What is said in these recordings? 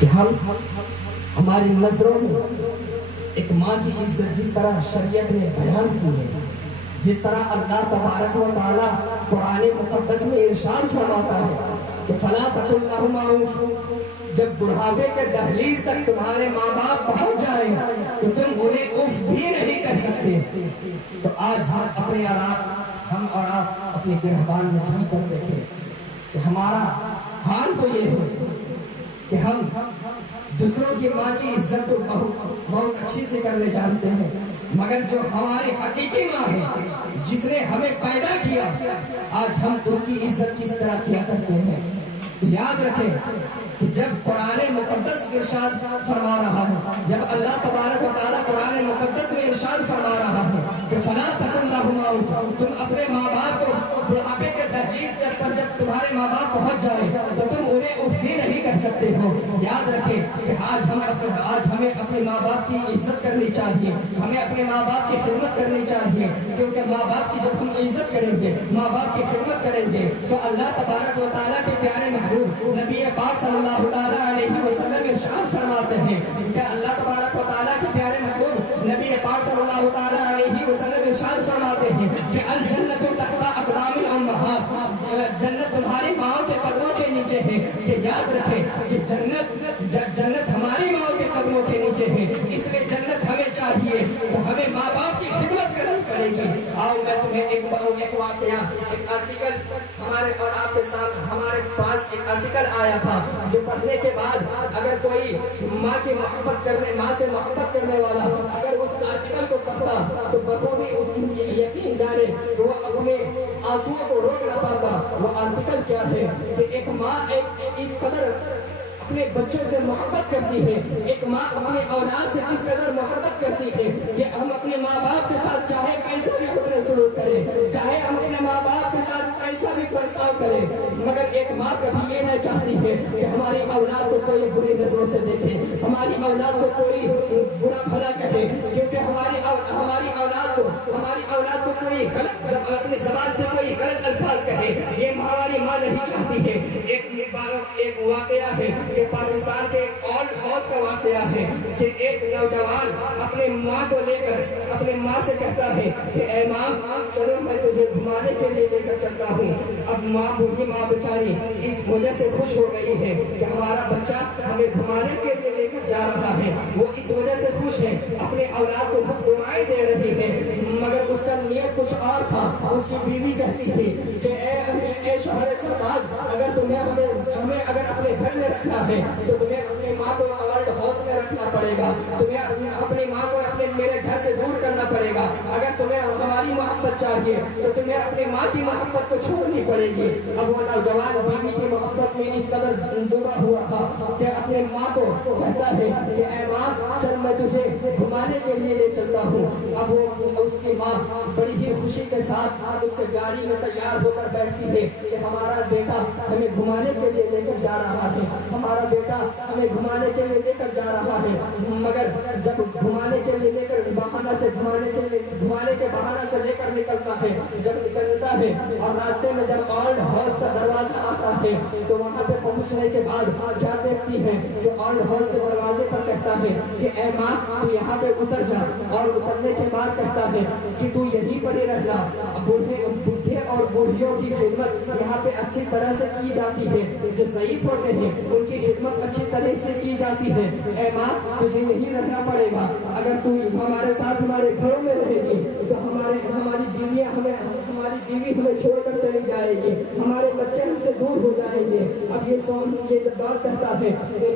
کہ ہماری نظروں میں ایک ماں کی عزت جس طرح شریعت نے بیان کی ہے، جس طرح اللہ تبارک و تعالیٰ قرآن مقدس میں ارشاد فرماتا ہے کہ فَلَا تَقُلْ لَهُمَا اُفٍّ، جب بڑھاپے کے دہلیز تک تمہارے ماں باپ پہنچ جائیں تو تم انہیں اف بھی نہیں کر سکتے۔ تو آج ہم اور آپ اپنے گرہبان میں جھانک کر دیکھیں کہ ہمارا حال تو یہ ہے کہ ہم دوسروں کی ماں کی عزت تو بہت اچھی سے کرنے جانتے ہیں، مگر جو ہماری حقیقی ماں ہے جس نے ہمیں پیدا کیا، آج ہم اس کی عزت کس طرح کیا کرتے ہیں۔ تو یاد رکھیں کہ جب قرآن مقدس ارشاد فرما رہا ہے، جب اللہ تبارک و تعالیٰ قرآن مقدس میں ارشاد فرما رہا ہے کہ فَلَا تَقُلْ لَهُمَا اُفٍّ، تم اپنے ماں باپ کو بڑھاپے کے دہلیز پر جب تمہارے ماں باپ پہنچ جائے تو تم انہیں اف بھی نہیں کر سکتے ہو۔ یاد رکھیں کہ آج ہمیں اپنے ماں باپ کی عزت کرنی چاہیے، ہمیں اپنے ماں باپ کی خدمت کرنی چاہیے، کیونکہ ماں باپ کی جب ہم عزت کریں گے، ماں باپ کی خدمت کریں گے تو اللہ تبارک و تعالیٰ کے پیارے محبوب نبی پاک صلی اللہ تعالیٰ علیہ وسلم ارشاد فرماتے ہیں کہ اللہ تبارک و تعالیٰ کے پیارے محبوب نبی پاک صلی اللہ تعالیٰ علیہ وسلم ارشاد فرماتے ہیں کہ الجنت تحت اقدام الامہات، جنت تمہاری ماؤں کے قدموں کے نیچے ہے۔ کہ یاد رکھیں کہ جنت ہماری ماؤں کے قدموں کے نیچے ہے، اس لیے جنت ہمیں چاہیے تو ہمیں ماں باپ کی خدمت کرنی پڑے گی۔ آؤ میں تمہیں ایک واقعہ، ایک آرٹیکل ہمارے اور آپ کے ساتھ ہمارے پاس ایک آرٹیکل آیا تھا جو پڑھنے کے بعد اگر کوئی ماں سے محبت کرنے والا اگر اس آرٹیکل کو پڑھتا تو بخوبی یقین جانے کہ وہ اپنے آنسوؤں کو روک نہ پاتا۔ وہ آرٹیکل کیا ہے کہ ایک ماں اس قدر اپنے بچوں سے محبت کرتی ہے، ایک ماں اپنے اولاد سے کس قدر محبت کرتی ہے کہ ہم اپنے ماں باپ کے ساتھ چاہے کیسا بھی حسن سلوک کریں، چاہے ہم اپنے ماں باپ کے ساتھ کیسا بھی برتاؤ کریں، مگر ایک ماں کبھی یہ نہ چاہتی ہے کہ ہماری اولاد کو کوئی بری نظروں سے دیکھے، ہماری اولاد کو کوئی برا بھلا کہے، کیونکہ ہماری اولاد کو کوئی غلط اپنی زبان سے کوئی غلط الفاظ کہے، یہ ہماری ماں نہیں چاہتی ہے۔ ایک واقعہ ہے کہ پاکستان کے ایک اولڈ ہاؤس کا واقعہ ہے کہ ایک نوجوان اپنے ماں کو لے کر اپنے ماں سے کہتا ہے کہ اے ماں چلو میں تجھے گھمانے کے لیے لے کر چلتا ہوں۔ اب بوڑھی ماں بیچاری اس وجہ سے خوش ہو گئی ہے کہ ہمارا بچہ ہمیں گھمانے کے لیے لے کر جا رہا ہے، وہ اس وجہ سے خوش ہے، اپنے اولاد کو خود دعائیں دے رہی ہے، مگر اس کا نیت کچھ اور تھا۔ اس کی بیوی کہتی تھی کہ اے شوہر سرفراز، اگر تمہیں ہمیں اگر اپنے گھر میں رکھنا ہے تو تمہیں اپنی ماں کو اولڈ ہاؤس میں رکھنا پڑے گا، تمہیں اپنی ماں کو میرے گھر سے دور کرنا پڑے گا، اگر تمہیں ہماری محبت چاہیے تو تمہیں اپنی ماں کی محبت کو چھوڑنی پڑے گی۔ اب وہ نوجوان بیوی کی محبت میں اس قدر ڈوبا ہوا تھا کہ اپنے ماں کو کہتا ہے کہ اے ماں چل میں تجھے گھمانے کے لیے لے چلتا ہوں۔ اب وہ اس کی ماں بڑی ہی خوشی کے ساتھ اس سے گاڑی میں تیار ہو کر بیٹھتی ہے کہ ہمارا بیٹا ہمیں گھمانے کے لیے لے کر جا رہا ہے، ہمارا بیٹا ہمیں گھمانے کے لیے لے کر جا رہا ہے، مگر جب گھمانے کے لیے لے کر بہانہ سے گھمانے کے بہانہ سے لے کر نکلتا ہے، جب نکلتا ہے اور راستے میں جب اولڈ ہاؤس کا دروازہ آتا ہے تو وہاں پہ پہنچنے کے بعد کیا دیکھتی ہے کہ اولڈ ہاؤس کے دروازے پر کہتا ہے کہ اے ماں تو یہاں پہ اتر جا، اور اترنے کے بعد کہتا ہے کہ تو یہیں پر ہی رہنا، بوڑھے اور بوڑھیوں کی خدمت یہاں پہ اچھی طرح سے کی جاتی ہے، جو ضعیف ہوتے ہیں ان کی خدمت اچھی طرح سے کی جاتی ہے، اے ماں تجھے یہیں رہنا پڑے گا، اگر تو ہمارے ساتھ ہمارے گھروں میں رہے گی تو ہماری بیوی ہمیں چھوڑ کر چلی جائے گی، ہمارے بچے ہم سے دور ہو جائیں گے۔ اب یہ جب بات کہتا ہے،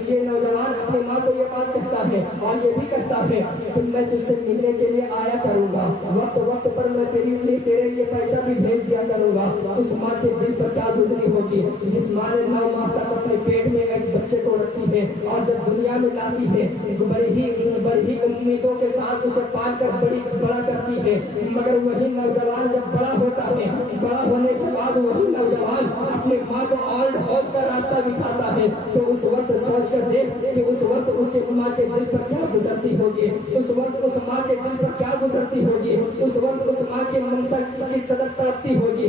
یہ نوجوان اپنی ماں کو یہ بات کہتا ہے اور یہ بھی کہتا ہے کہ میں تجھ سے ملنے کے لیے آیا کروں گا، وقت پر میں تیرے لیے پیسہ بھی بھیج دیا کروں گا۔ اس ماں کے دل پر کیا گزری ہوگی جس ماں نے 9 ماہ تک اپنے پیٹ میں ایک بچے کو رکھتی ہے اور جب دنیا میں لاتی ہے بڑی ہی امیدوں کے ساتھ اسے پال کر بڑا کرتی ہے، مگر وہی نوجوان جب بڑا ہوتا ہے، بڑا ہونے کے بعد وہی نوجوان اپنے ماں کو اولڈ ہاؤس کا راستہ دکھاتا ہے تو اس وقت سوچ کر دیکھ کہ اس وقت اس کے ماں کے دل پر کیا گزرتی ہوگی، اس وقت اس ماں کے دل پر کیا گزرتی ہوگی، اس وقت اس ماں کی ممتا کس قدر تڑپتی ہوگی